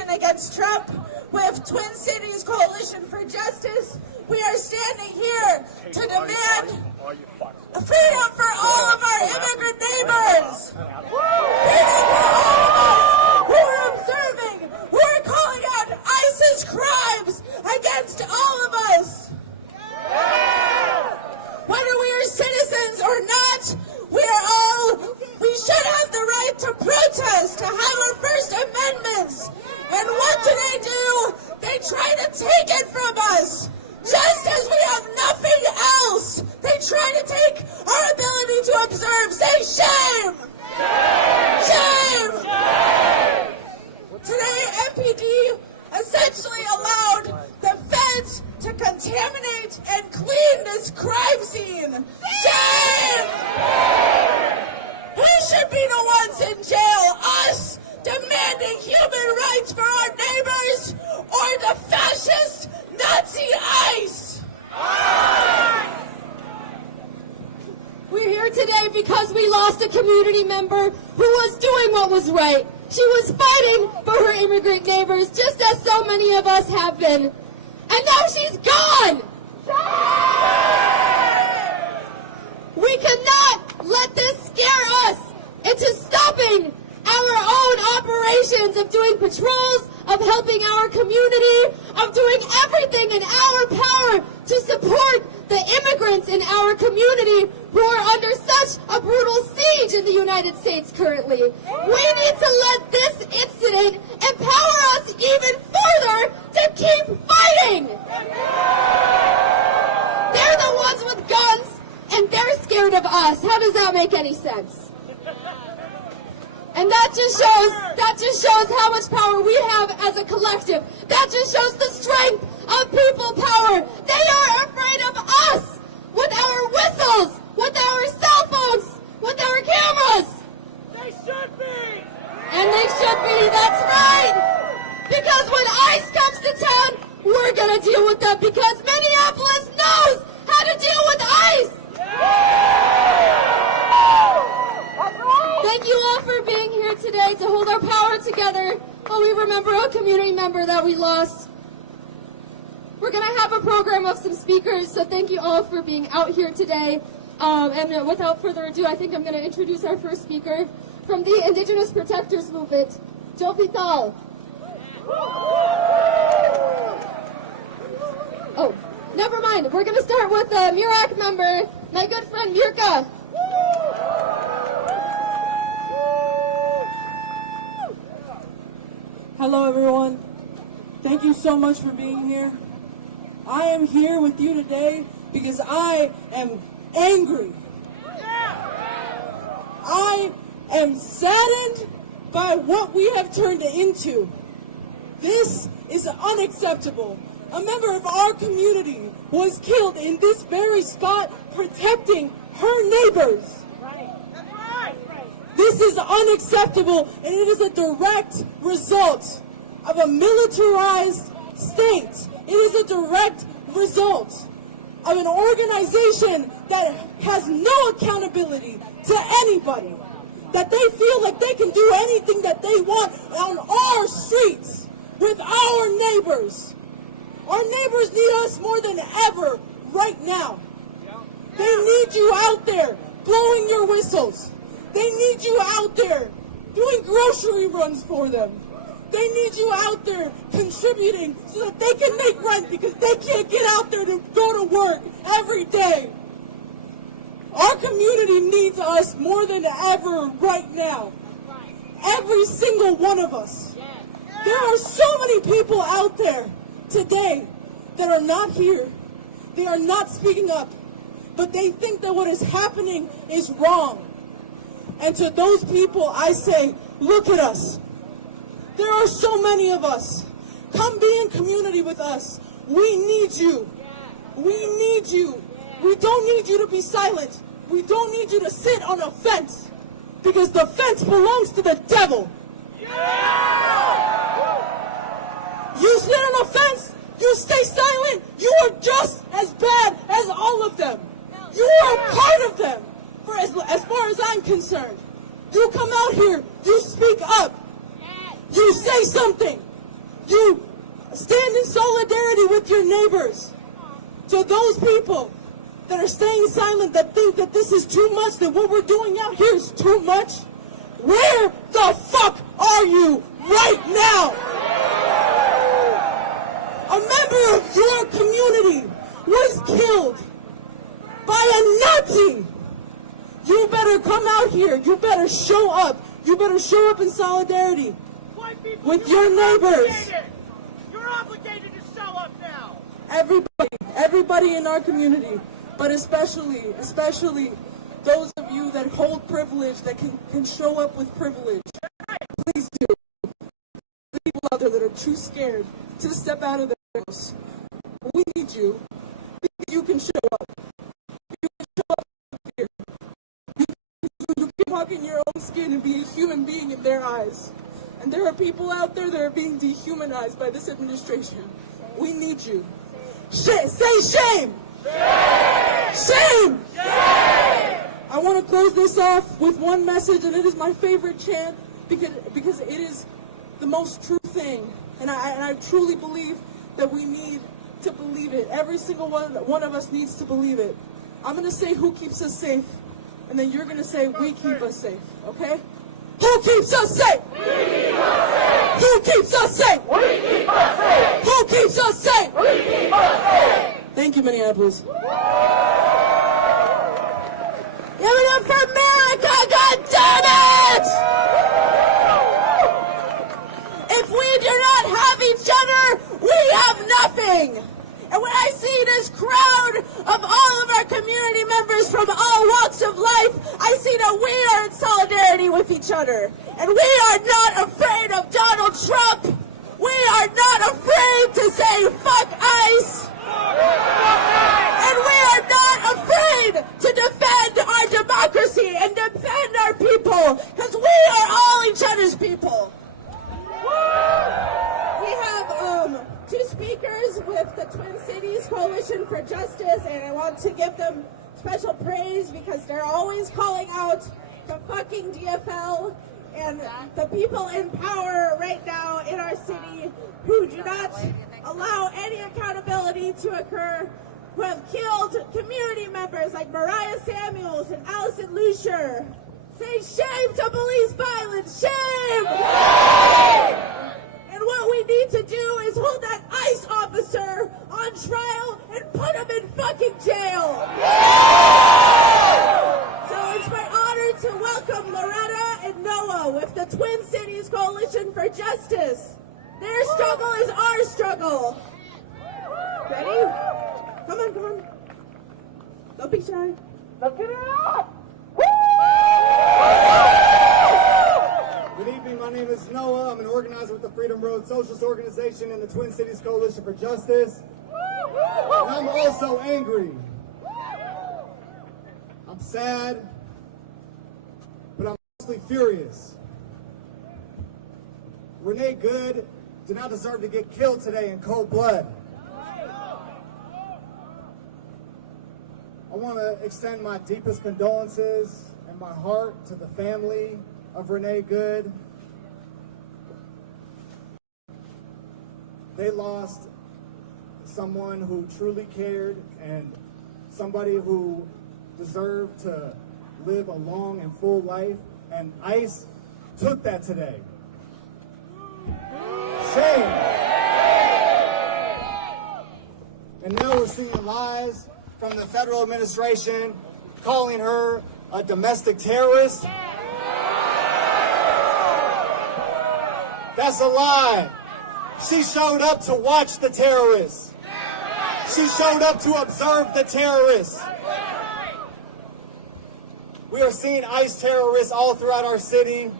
coalition against Trump, with Twin Cities Coalition for Justice, we are standing here to demand freedom for all of our immigrant neighbors. Freedom for all of us who are observing, who are calling out ISIS crimes against all of us. Whether we are citizens or not, we should have the right to protest, to have our First Amendments. And what do? They try to take it from us. Just as we have nothing else, they try to take our ability to observe. Say shame! Shame! Shame! Today, MPD essentially allowed the feds to contaminate and clean this crime scene. Shame! Who should be the ones in jail? Us demanding human rights for our neighbors, or the fascist Nazi ICE? We're here today because we lost a community member who was doing what was right. She was fighting for her immigrant neighbors, just as so many of us have been. And now she's gone! We cannot let this scare us into stopping our own operations of doing patrols, of helping our community, of doing everything in our power to support the immigrants in our community who are under such a brutal siege in the United States currently. We need to let this incident empower us even further to keep fighting. They're the ones with guns, and they're scared of us. How does that make any sense? And that just shows how much power we have as a collective. That just shows the strength of people power. They are afraid of us with our whistles, with our cell phones, with our cameras. They should be. And they should be, that's right. Because when ICE comes to town, we're going to deal with them, because Minneapolis knows how to deal with ICE. Thank you all for being here today to hold our power together while we remember a community member that we lost. We're going to have a program of some speakers, so thank you all for being out here today. And without further ado, I think I'm going to introduce our first speaker from the Indigenous Protectors movement, Joe Vital. Oh, never mind. We're going to start with a Murak member, my good friend Mirka. Hello, everyone. Thank you so much for being here. I am here with you today because I am angry. I am saddened by what we have turned it into. This is unacceptable. A member of our community was killed in this very spot protecting her neighbors. This is unacceptable, and it is a direct result of a militarized state. It is a direct result of an organization that has no accountability to anybody, that they feel like they can do anything that they want on our streets with our neighbors. Our neighbors need us more than ever right now. They need you out there blowing your whistles. They need you out there doing grocery runs for them. They need you out there contributing so that they can make rent, because they can't get out there to go to work every day. Our community needs us more than ever right now. Every single one of us. There are so many people out there today that are not here. They are not speaking up, but they think that what is happening is wrong. And to those people, I say, look at us. There are so many of us. Come be in community with us. We need you. We need you. We don't need you to be silent. We don't need you to sit on a fence, because the fence belongs to the devil. You sit on a fence, you stay silent, you are just as bad as all of them. You are a part of them. For as far as I'm concerned, you come out here, you speak up, you say something, you stand in solidarity with your neighbors. To those people that are staying silent, that think that this is too much, that what we're doing out here is too much, where the fuck are you right now? A member of your community was killed by a Nazi. You better come out here. You better show up. You better show up in solidarity with your neighbors. You're obligated to show up now. Everybody in our community, but especially those of you that hold privilege, that can show up with privilege. Please do. The people out there that are too scared to step out of their house, we need you. You can show up. You can show up here. You can walk in your own skin and be a human being in their eyes. And there are people out there that are being dehumanized by this administration. We need you. Say shame! Shame! Shame! Shame! I want to close this off with one message, and it is my favorite chant because it is the most true thing. And I truly believe that we need to believe it. Every single one of us needs to believe it. I'm going to say who keeps us safe, and then you're going to say we keep us safe, okay? Who keeps us safe? We keep us safe. Who keeps us safe? We keep us safe. Who keeps us safe? We keep us safe. Thank you, Minneapolis. Give it up for America, goddammit! If we do not have each other, we have nothing. And when I see this crowd of all of our community members from all walks of life, I see that we are in solidarity with each other. And we are not afraid of Donald Trump. We are not afraid to say fuck ICE. And we are not afraid to defend our democracy and defend our people, because we are all each other's people. We have two speakers with the Twin Cities Coalition for Justice, and I want to give them special praise because they're always calling out the fucking DFL and the people in power right now in our city who do not allow any accountability to occur, who have killed community members like Mariah Samuels and Allison Lucier. Say shame to police violence, shame! And what we need to do is hold that ICE officer on trial and put him in fucking jail. So it's my honor to welcome Loretta and Noah with the Twin Cities Coalition for Justice. Their struggle is our struggle. Ready? Come on. Don't be shy. Let's get it up! Good evening, my name is Noah. I'm an organizer with the Freedom Road Socialist Organization and the Twin Cities Coalition for Justice. And I'm also angry. I'm sad, but I'm mostly furious. Renee Good did not deserve to get killed today in cold blood. I want to extend my deepest condolences and my heart to the family of Renee Good. They lost someone who truly cared and somebody who deserved to live a long and full life, and ICE took that today. Shame. And now we're seeing lies from the federal administration calling her a domestic terrorist. That's a lie. She showed up to watch the terrorists. She showed up to observe the terrorists. We are seeing ICE terrorists all throughout our city,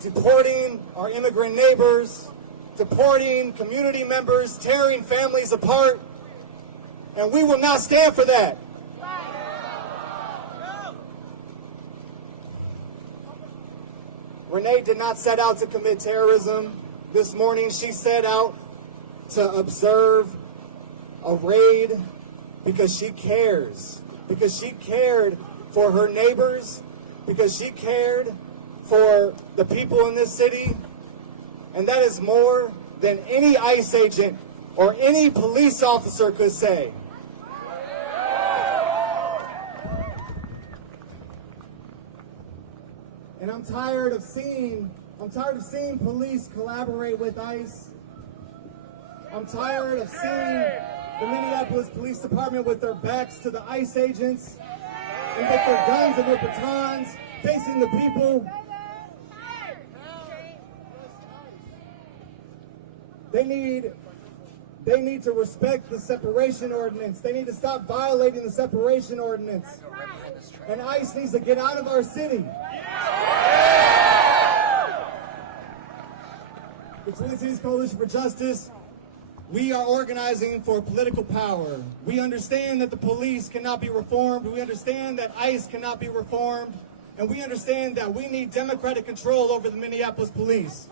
deporting our immigrant neighbors, deporting community members, tearing families apart, and we will not stand for that. Renee did not set out to commit terrorism. This morning she set out to observe a raid because she cares, because she cared for her neighbors, because she cared for the people in this city, And that is more than any ICE agent or any police officer could say. And I'm tired of seeing police collaborate with ICE. I'm tired of seeing the Minneapolis Police Department with their backs to the ICE agents and with their guns and their batons facing the people. They need to respect the separation ordinance. They need to stop violating the separation ordinance. And ICE needs to get out of our city. The Twin Cities Coalition for Justice, we are organizing for political power. We understand that the police cannot be reformed. We understand that ICE cannot be reformed. And we understand that we need democratic control over the Minneapolis police.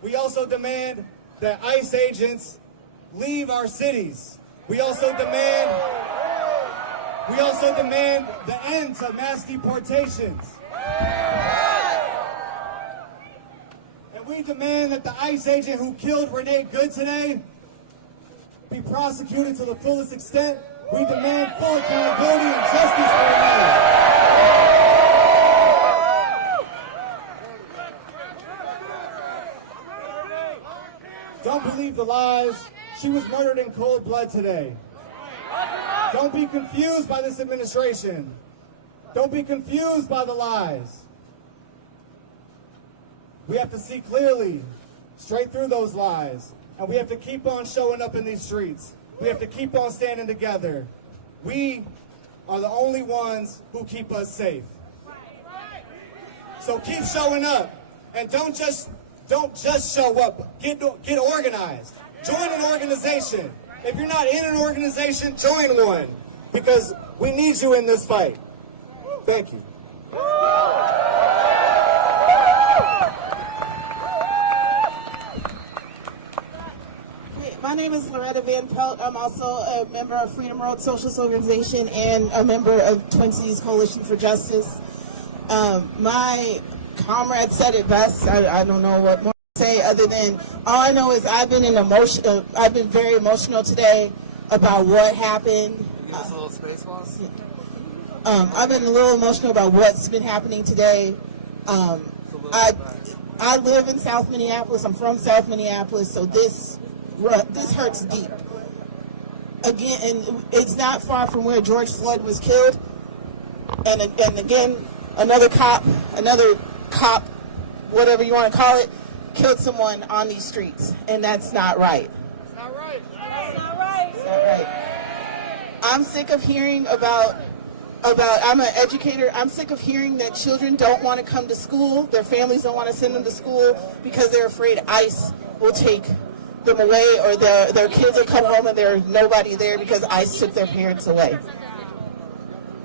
We also demand that ICE agents leave our cities. We also demand the end to mass deportations. And we demand that the ICE agent who killed Renee Good today be prosecuted to the fullest extent. We demand full accountability and justice for Renee. Don't believe the lies. She was murdered in cold blood today. Don't be confused by this administration. Don't be confused by the lies. We have to see clearly, straight through those lies. And we have to keep on showing up in these streets. We have to keep on standing together. We are the only ones who keep us safe. So keep showing up. And don't just show up. Get organized. Join an organization. If you're not in an organization, join one. Because we need you in this fight. Thank you. My name is Loretta Van Pelt. I'm also a member of Freedom Road Socialist Organization and a member of Twin Cities Coalition for Justice. My comrade said it best. I don't know what more to say other than all I know is I've been very emotional today about what happened. Give us a little space, boss. I've been a little emotional about what's been happening today. I live in South Minneapolis. I'm from South Minneapolis, so this hurts deep. Again, and it's not far from where George Floyd was killed. And again, another cop, whatever you want to call it, killed someone on these streets, and that's not right. It's not right. It's not right. It's not right. I'm sick of hearing about. I'm an educator. I'm sick of hearing that children don't want to come to school. Their families don't want to send them to school because they're afraid ICE will take them away, or their kids will come home and there's nobody there because ICE took their parents away.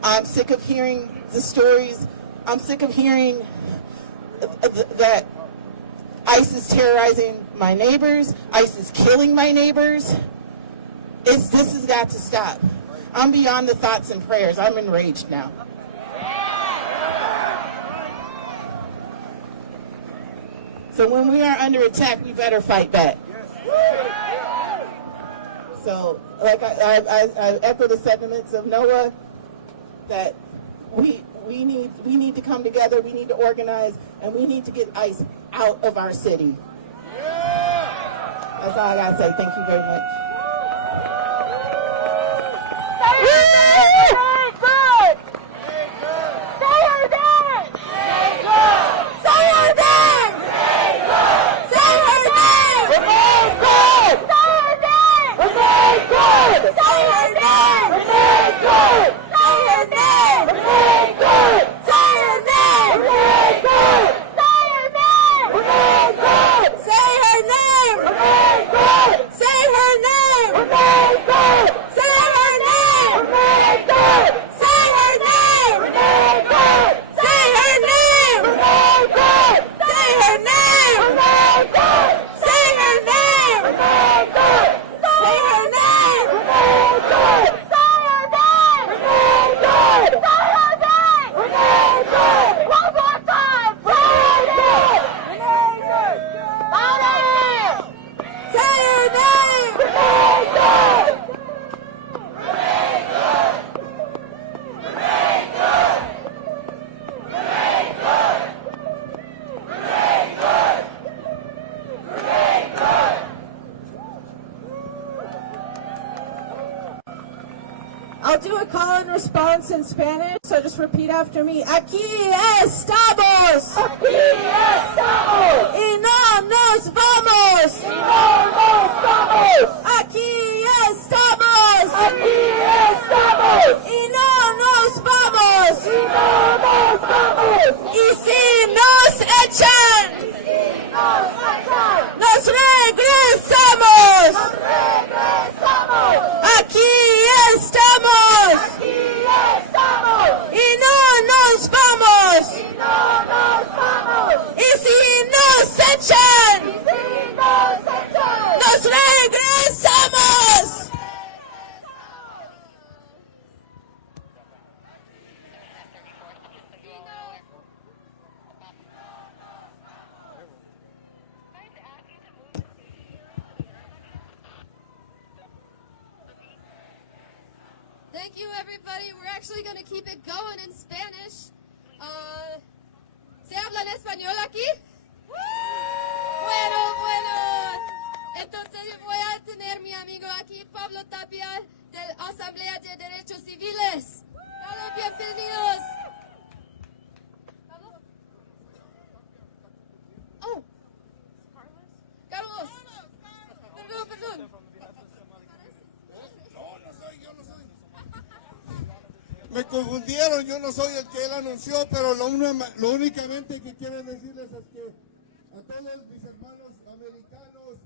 I'm sick of hearing the stories. I'm sick of hearing that ICE is terrorizing my neighbors. ICE is killing my neighbors. This has got to stop. I'm beyond the thoughts and prayers. I'm enraged now. So when we are under attack, we better fight back. So, like I echo the sentiments of Noah that we need to come together, we need to organize, and we need to get ICE out of our city. That's all I gotta say. Thank you very much. Say her name! do a call and response in Spanish, so just repeat after me. Aquí estamos. Aquí estamos. Y no nos vamos. Y no nos vamos. Aquí estamos. Aquí estamos. Y no nos vamos. Y no nos vamos. Y si nos echan. Nos regresamos. Nos regresamos. Aquí estamos. Aquí estamos. Y no nos vamos. Y no nos vamos. Y si nos echan. Y si nos echan. Nos regresamos. Thank you, everybody. We're actually going to keep it going in Spanish. ¿Se habla en español aquí? Bueno. Entonces voy a tener mi amigo aquí, Pablo Tapia, de la Asamblea de Derechos Civiles. Pablo, bienvenidos. ¿Pablo? Oh. Carlos. Perdón. Me confundieron, yo no soy el que él anunció, pero lo únicamente que quiero decirles es que a todos mis hermanos americanos,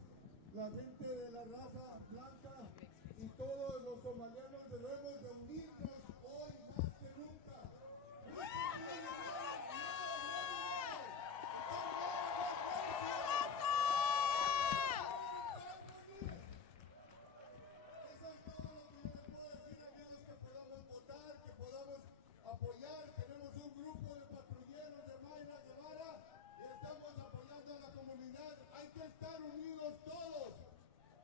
la gente de la raza blanca y todos los somalianos debemos de unirnos hoy más que nunca. Apoyar, tenemos un grupo de patrulleros de Mayra Guevara y estamos apoyando a la comunidad. Hay que estar unidos todos.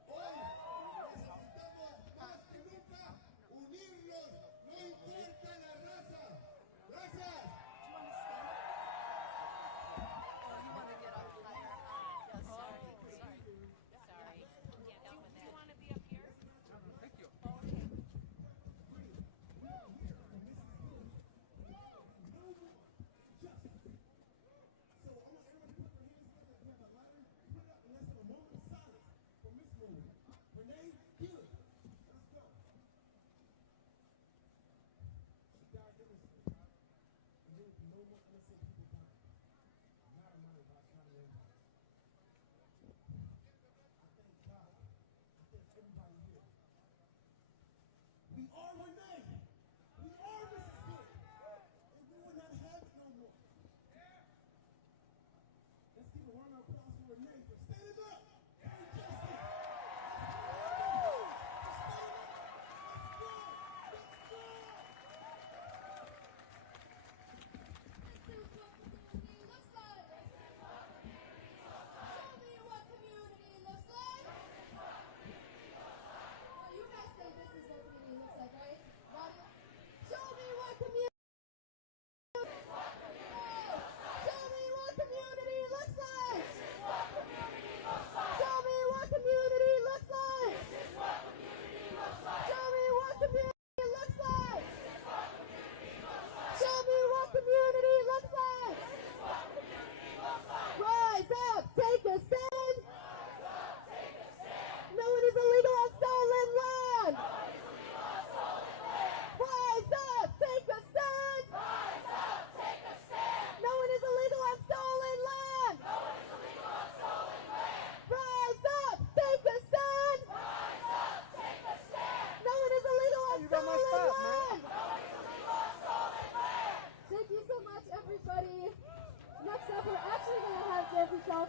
Hoy necesitamos más que nunca unirnos, no importa la raza. Gracias. We are Renee. We are Mississippi. And we will not have it no more. Let's give a round of applause for Renee for standing up. Very justice.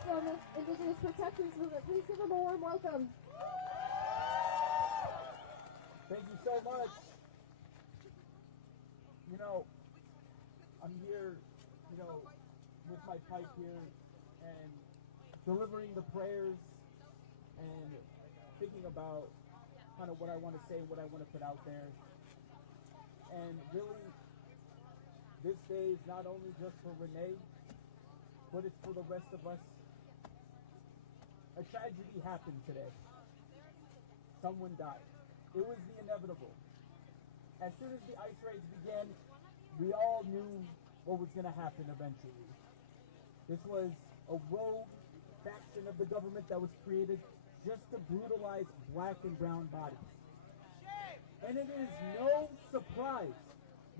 From Indigenous Protectors movement. Please give them a warm welcome. Thank you so much. You know, I'm here, with my pipe here and delivering the prayers and thinking about kind of what I want to say, what I want to put out there. And really, this day is not only just for Renee, but it's for the rest of us. A tragedy happened today. Someone died. It was the inevitable. as soon as the ICE raids began, we all knew what was going to happen eventually. This was a rogue faction of the government that was created just to brutalize black and brown bodies. And it is no surprise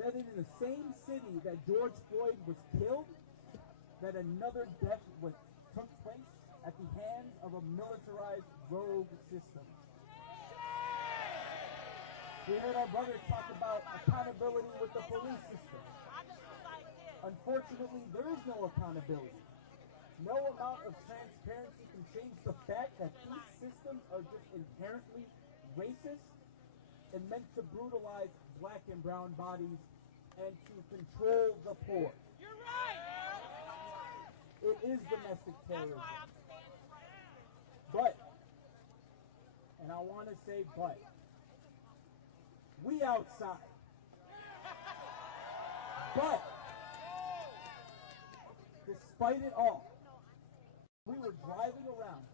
that in the same city that George Floyd was killed, that another death took place at the hands of a militarized rogue system. We heard our brother talk about accountability with the police system. Unfortunately, there is no accountability. No amount of transparency can change the fact that these systems are just inherently racist and meant to brutalize black and brown bodies and to control the poor. You're right! It is domestic terrorism. But, and I want to say but, we outside. But, despite it all, we were driving around.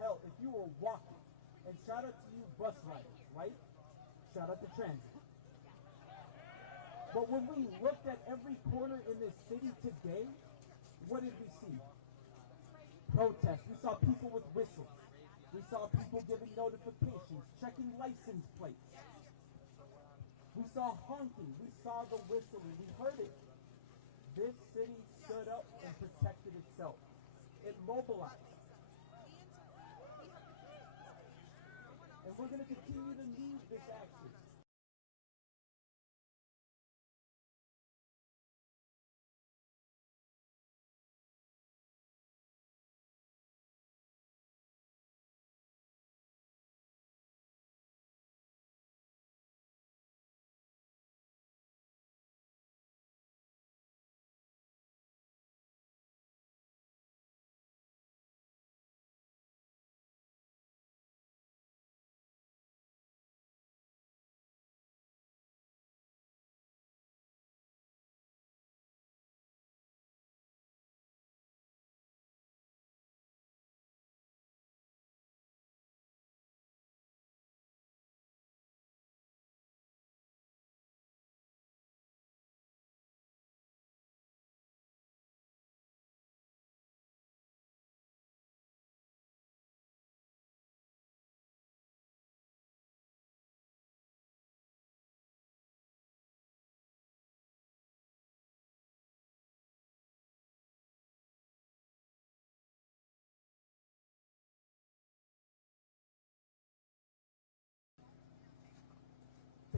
Hell, if you were walking, and shout out to you bus riders, right? Shout out to transit. But when we looked at every corner in this city today, what did we see? Protests. We saw people with whistles. We saw people giving notifications, checking license plates. We saw honking. We saw the whistling. We heard it. This city stood up and protected itself. It mobilized. And we're going to continue to lead this action.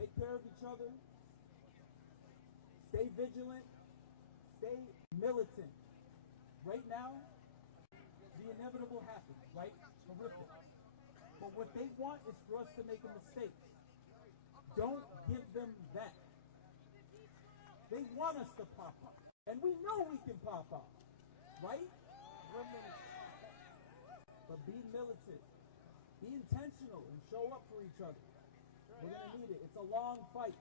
Take care of each other. Stay vigilant. Stay militant. Right now, the inevitable happens, right? Horrific. But what they want is for us to make a mistake. Don't give them that. They want us to pop up. And we know we can pop up. Right? We're militant. But be militant. Be intentional and show up for each other. We're going to need it. It's a long fight.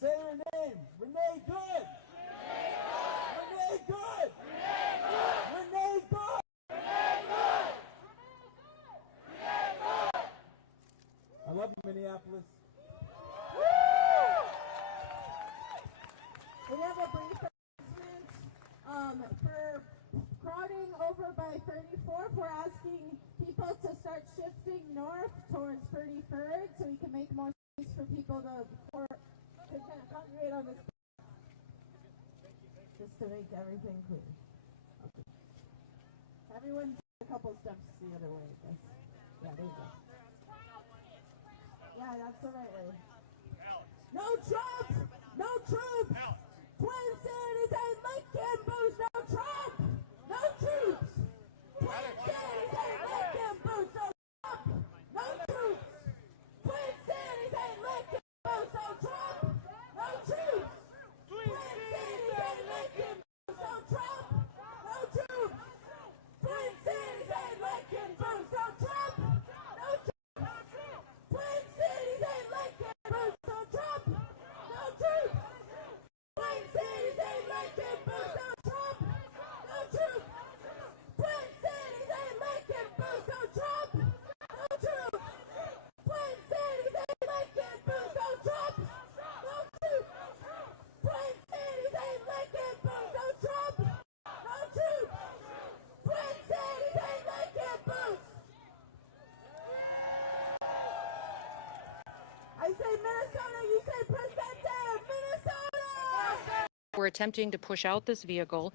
Say her name. Renee Good. Renee Good. Renee Good. Renee Good. Renee Good. Renee Good. I love you, Minneapolis. We have a brief announcement for crowding over by 34th. We're asking people to start shifting north towards 33rd so we can make more space for people to kind of congregate on this. Just to make everything clear. Okay. Everyone a couple steps the other way, I guess. Yeah, there you go. Yeah, that's the right way. No troops! No troops! Twin Cities and Lincoln boost! No Trump! No troops! Twin Cities and Lincoln boost! No Trump! No troops! Twin Cities and Lincoln boost! No Trump! No troops! Twin Cities and Lincoln boost! No Trump! No troops! Twin Cities and Lincoln boost! No Trump! No troops! Twin Cities and Lincoln boost! No Trump! No troops! Twin Cities and Lincoln were attempting to push out this vehicle,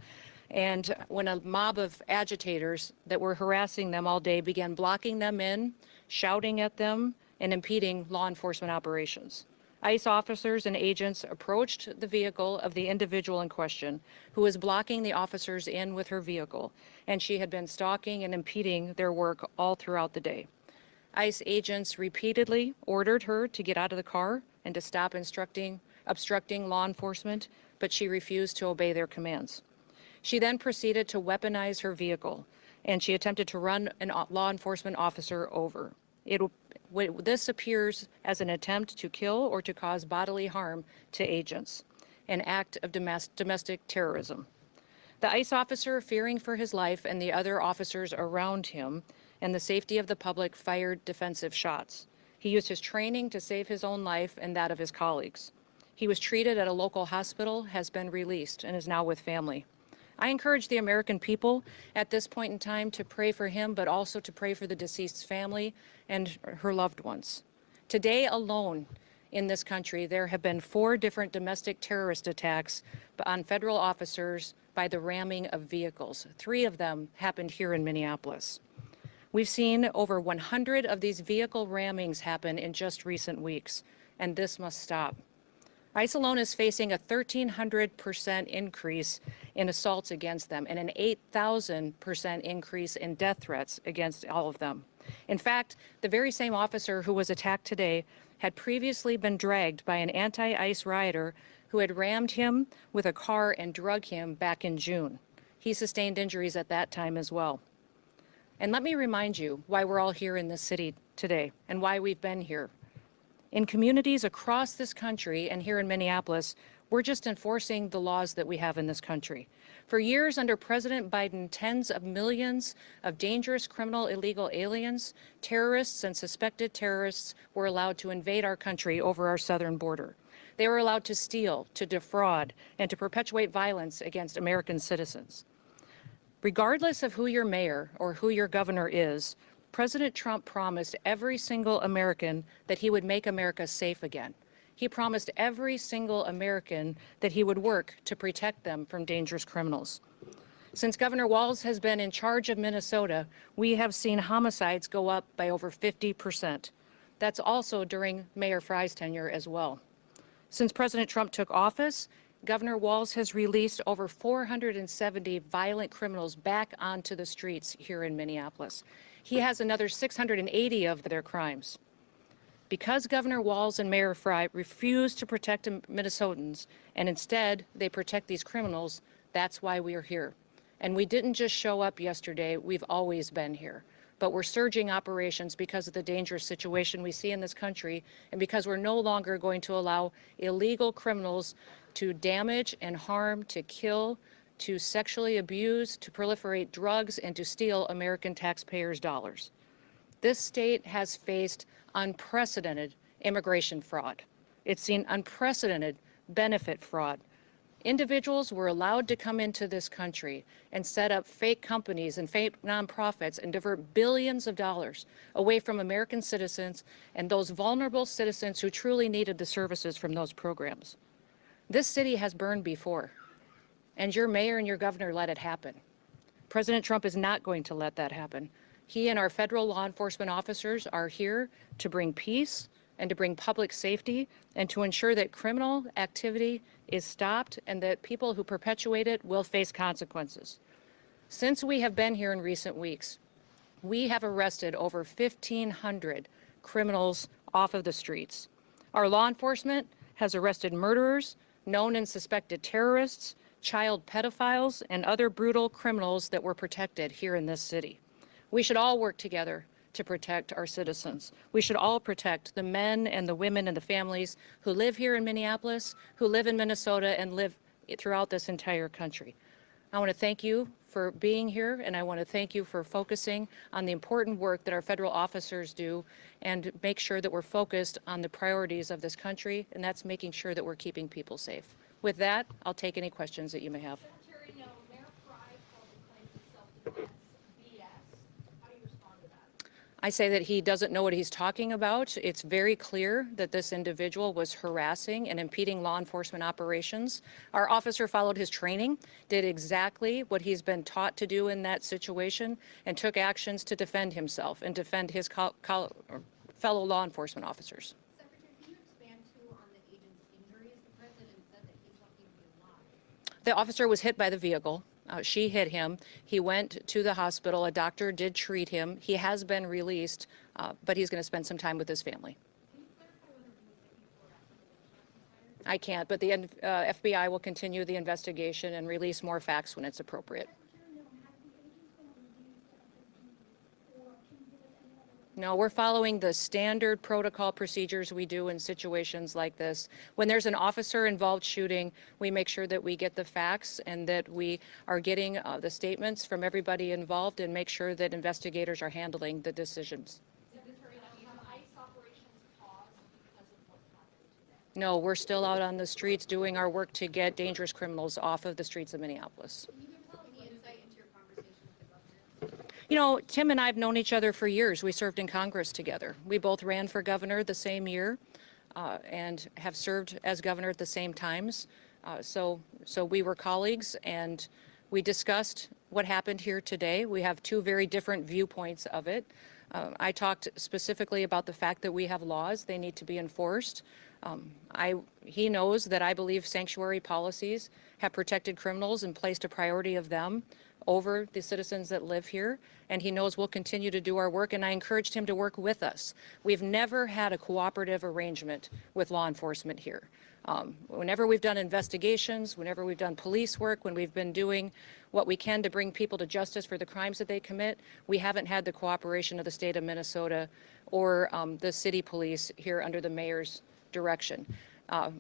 and when a mob of agitators that were harassing them all day began blocking them in, shouting at them, and impeding law enforcement operations. ICE officers and agents approached the vehicle of the individual in question, who was blocking the officers in with her vehicle, and she had been stalking and impeding their work all throughout the day. ICE agents repeatedly ordered her to get out of the car and to stop obstructing law enforcement, but she refused to obey their commands. She then proceeded to weaponize her vehicle, and she attempted to run a law enforcement officer over. This appears as an attempt to kill or to cause bodily harm to agents, an act of domestic terrorism. The ICE officer, fearing for his life and the other officers around him and the safety of the public, fired defensive shots. He used his training to save his own life and that of his colleagues. He was treated at a local hospital, has been released, and is now with family. I encourage the American people at this point in time to pray for him, but also to pray for the deceased's family and her loved ones. Today alone in this country, there have been 4 different domestic terrorist attacks on federal officers by the ramming of vehicles. 3 of them happened here in Minneapolis. We've seen over 100 of these vehicle rammings happen in just recent weeks, and this must stop. ICE alone is facing a 1,300% increase in assaults against them and an 8,000% increase in death threats against all of them. In fact, the very same officer who was attacked today had previously been dragged by an anti-ICE rioter who had rammed him with a car and drug him back in June. He sustained injuries at that time as well. And let me remind you why we're all here in this city today and why we've been here. In communities across this country and here in Minneapolis, we're just enforcing the laws that we have in this country. For years under President Biden, tens of millions of dangerous criminal illegal aliens, terrorists and suspected terrorists were allowed to invade our country over our southern border. They were allowed to steal, to defraud, and to perpetuate violence against American citizens. Regardless of who your mayor or who your governor is, President Trump promised every single American that he would make America safe again. He promised every single American that he would work to protect them from dangerous criminals. Since Governor Walz has been in charge of Minnesota, we have seen homicides go up by over 50%. That's also during Mayor Frye's tenure as well. Since President Trump took office, Governor Walz has released over 470 violent criminals back onto the streets here in Minneapolis. He has another 680 of their crimes. Because Governor Walz and Mayor Frye refuse to protect Minnesotans, and instead they protect these criminals, that's why we are here. And we didn't just show up yesterday, we've always been here. But we're surging operations because of the dangerous situation we see in this country, and because we're no longer going to allow illegal criminals to damage and harm, to kill, to sexually abuse, to proliferate drugs, and to steal American taxpayers' dollars. This state has faced unprecedented immigration fraud. It's seen unprecedented benefit fraud. Individuals were allowed to come into this country and set up fake companies and fake nonprofits and divert billions of dollars away from American citizens and those vulnerable citizens who truly needed the services from those programs. This city has burned before, and your mayor and your governor let it happen. President Trump is not going to let that happen. He and our federal law enforcement officers are here to bring peace and to bring public safety and to ensure that criminal activity is stopped and that people who perpetuate it will face consequences. Since we have been here in recent weeks, we have arrested over 1,500 criminals off of the streets. Our law enforcement has arrested murderers, known and suspected terrorists, child pedophiles, and other brutal criminals that were protected here in this city. We should all work together to protect our citizens. We should all protect the men and the women and the families who live here in Minneapolis, who live in Minnesota, and live throughout this entire country. I want to thank you for being here, and I want to thank you for focusing on the important work that our federal officers do and make sure that we're focused on the priorities of this country, and that's making sure that we're keeping people safe. With that, I'll take any questions that you may have. Secretary, no, Mayor Frye called the claims of self-defense BS. How do you respond to that? I say that he doesn't know what he's talking about. It's very clear that this individual was harassing and impeding law enforcement operations. Our officer followed his training, did exactly what he's been taught to do in that situation, and took actions to defend himself and defend his fellow law enforcement officers. Secretary, can you expand too on the agent's injuries? The president said that he's lucky to be alive. The officer was hit by the vehicle. She hit him. He went to the hospital. A doctor did treat him. He has been released, but he's going to spend some time with his family. I can't, but the FBI will continue the investigation and release more facts when it's appropriate. No, we're following the standard protocol procedures we do in situations like this. When there's an officer-involved shooting, we make sure that we get the facts and that we are getting the statements from everybody involved and make sure that investigators are handling the decisions. No, we're still out on the streets doing our work to get dangerous criminals off of the streets of Minneapolis. You know, Tim and I have known each other for years. We served in Congress together. We both ran for governor the same year and have served as governor at the same times. So we were colleagues, and we discussed what happened here today. We have two very different viewpoints of it. I talked specifically about the fact that we have laws. They need to be enforced. He knows that I believe sanctuary policies have protected criminals and placed a priority of them over the citizens that live here, and he knows we'll continue to do our work, and I encouraged him to work with us. We've never had a cooperative arrangement with law enforcement here. Whenever we've done investigations, whenever we've done police work, when we've been doing what we can to bring people to justice for the crimes that they commit, we haven't had the cooperation of the state of Minnesota or the city police here under the mayor's direction.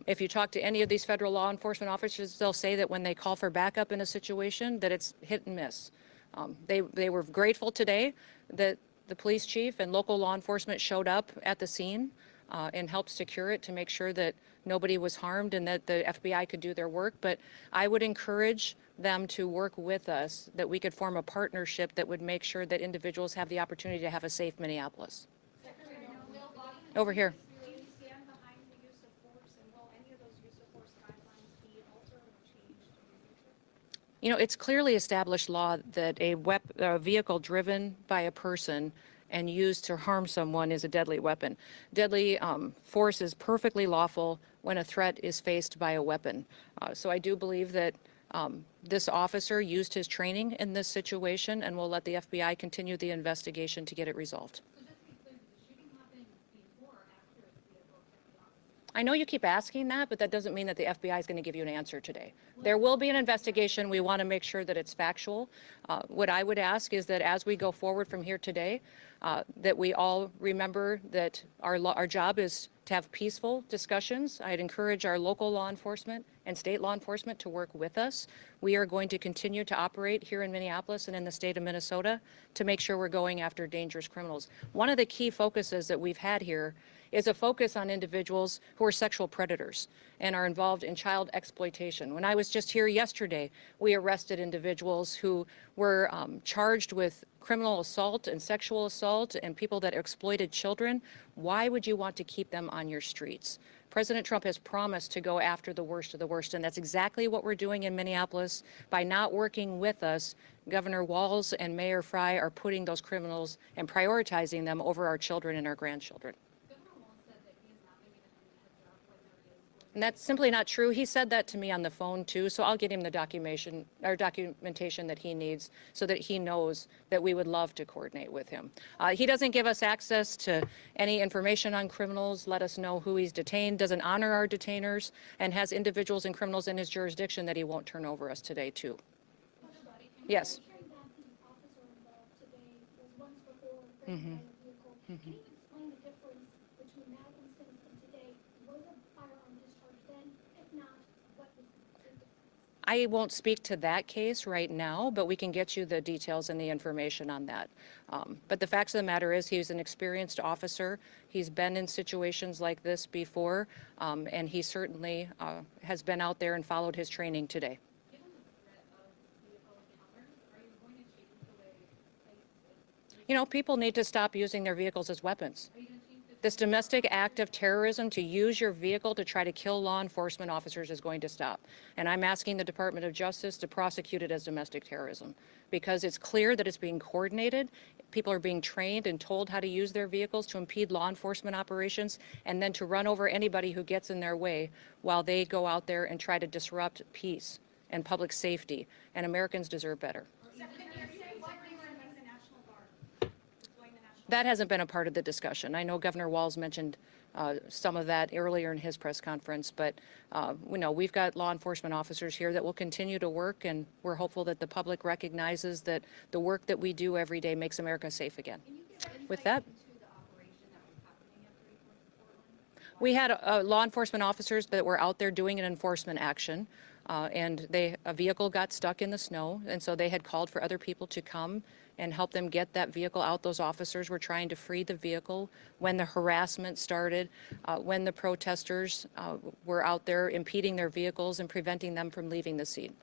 If you talk to any of these federal law enforcement officers, they'll say that when they call for backup in a situation, that it's hit and miss. They were grateful today that the police chief and local law enforcement showed up at the scene and helped secure it to make sure that nobody was harmed and that the FBI could do their work. But I would encourage them to work with us, that we could form a partnership that would make sure that individuals have the opportunity to have a safe Minneapolis. Over here. You know, it's clearly established law that a vehicle driven by a person and used to harm someone is a deadly weapon. Deadly force is perfectly lawful when a threat is faced by a weapon. So I do believe that this officer used his training in this situation, and we'll let the FBI continue the investigation to get it resolved. I know you keep asking that, but that doesn't mean that the FBI is going to give you an answer today. There will be an investigation. We want to make sure that it's factual. What I would ask is that as we go forward from here today, that we all remember that our job is to have peaceful discussions. I'd encourage our local law enforcement and state law enforcement to work with us. We are going to continue to operate here in Minneapolis and in the state of Minnesota to make sure we're going after dangerous criminals. One of the key focuses that we've had here is a focus on individuals who are sexual predators and are involved in child exploitation. When I was just here yesterday, we arrested individuals who were charged with criminal assault and sexual assault and people that exploited children. Why would you want to keep them on your streets? President Trump has promised to go after the worst of the worst, and that's exactly what we're doing in Minneapolis. By not working with us, Governor Walz and Mayor Frey are putting those criminals and prioritizing them over our children and our grandchildren. And that's simply not true. He said that to me on the phone too, so I'll get him the documentation that he needs so that he knows that we would love to coordinate with him. He doesn't give us access to any information on criminals, let us know who he's detained, doesn't honor our detainers, and has individuals and criminals in his jurisdiction that he won't turn over us today too. Yes. Mm-hmm. Mm-hmm. I won't speak to that case right now, but we can get you the details and the information on that. But the facts of the matter is he's an experienced officer. He's been in situations like this before, and he certainly has been out there and followed his training today. You know, people need to stop using their vehicles as weapons. This domestic act of terrorism to use your vehicle to try to kill law enforcement officers is going to stop. And I'm asking the Department of Justice to prosecute it as domestic terrorism because it's clear that it's being coordinated. People are being trained and told how to use their vehicles to impede law enforcement operations and then to run over anybody who gets in their way while they go out there and try to disrupt peace and public safety. And Americans deserve better. That hasn't been a part of the discussion. I know Governor Walz mentioned some of that earlier in his press conference, but we know we've got law enforcement officers here that will continue to work, and we're hopeful that the public recognizes that the work that we do every day makes America safe again. With that, we had law enforcement officers that were out there doing an enforcement action, and a vehicle got stuck in the snow, and so they had called for other people to come and help them get that vehicle out. Those officers were trying to free the vehicle when the harassment started, when the protesters were out there impeding their vehicles and preventing them from leaving the scene.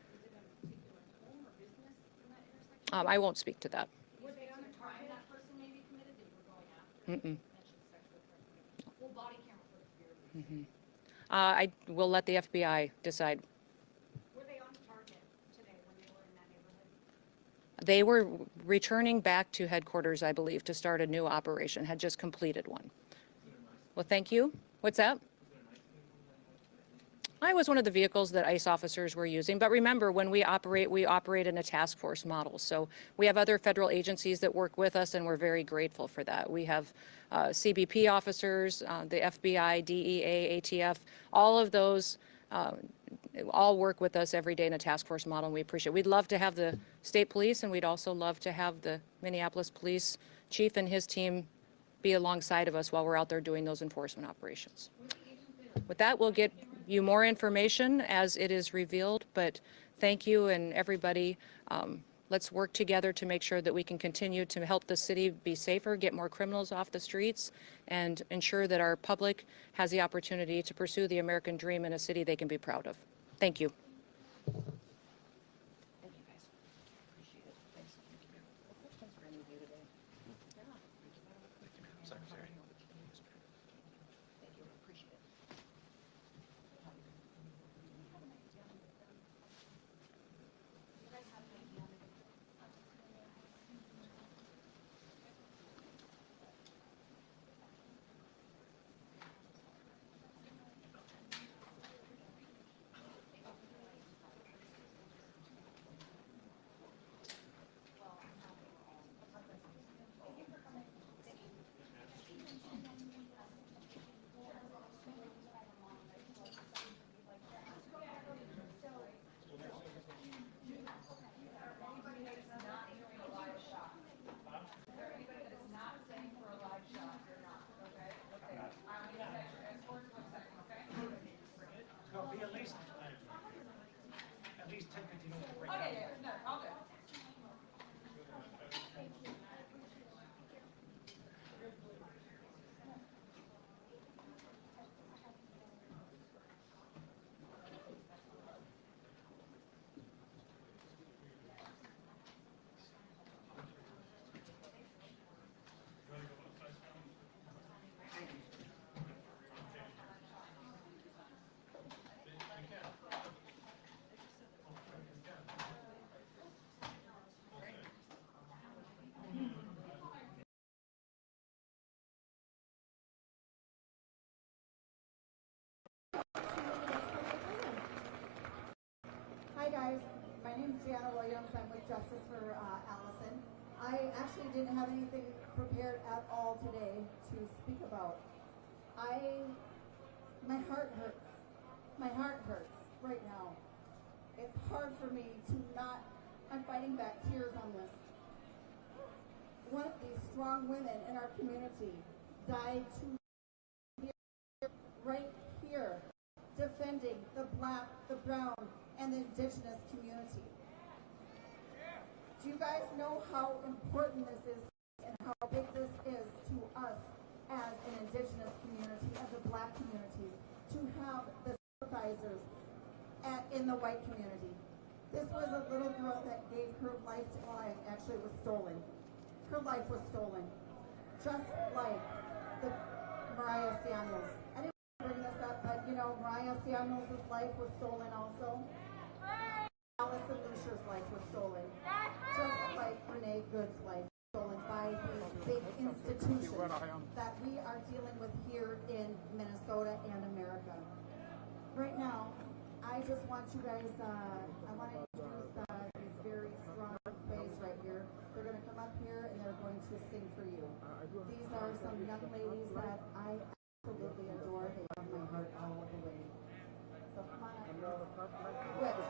I won't speak to that. Was they on a crime that person may be committed that you were going after? Mm-mm. Well, body camera footage. I will let the FBI decide. Were they on target today when they were in that neighborhood? They were returning back to headquarters, I believe, to start a new operation, had just completed one. Well, thank you. What's that? I was one of the vehicles that ICE officers were using, but remember, when we operate in a task force model. So we have other federal agencies that work with us, and we're very grateful for that. We have CBP officers, the FBI, DEA, ATF, all of those all work with us every day in a task force model, and we appreciate it. We'd love to have the state police, and we'd also love to have the Minneapolis police chief and his team be alongside of us while we're out there doing those enforcement operations. With that, we'll get you more information as it is revealed, but thank you and everybody. Let's work together to make sure that we can continue to help the city be safer, get more criminals off the streets, and ensure that our public has the opportunity to pursue the American dream in a city they can be proud of. Thank you. Hi guys, my name is Gianna Williams. I'm with Justice for Allison. I actually didn't have anything prepared at all today to speak about. My heart hurts. My heart hurts right now. It's hard for me to not, I'm fighting back tears on this. One of these strong women in our community died right here, defending the Black, the brown, and the Indigenous community. Do you guys know how important this is and how big this is to us as an Indigenous community, as the Black communities, to have the sympathizers in the white community? This was a little girl that gave her life to, well, actually it was stolen. her life was stolen, just like the Mariah Samuels. I didn't want to bring this up, but you know, Mariah Samuels' life was stolen also. Allison Lucia's life was stolen, just like Renee Good's life was stolen by these big institutions that we are dealing with here in Minnesota and America. Right now, I just want you guys, I want to introduce these very strong plays right here. They're going to come up here and they're going to sing for you. These are some young ladies that I absolutely adore. They have my heart all the way. So come on up. Quick.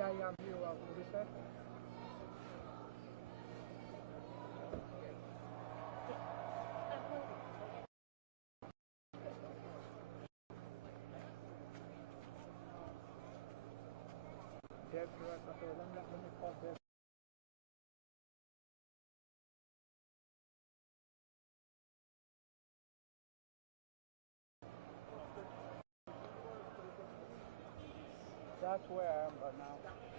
Yeah, I'm here. What did you say? Dead correct. Okay, let me call Dead. That's where I am right now.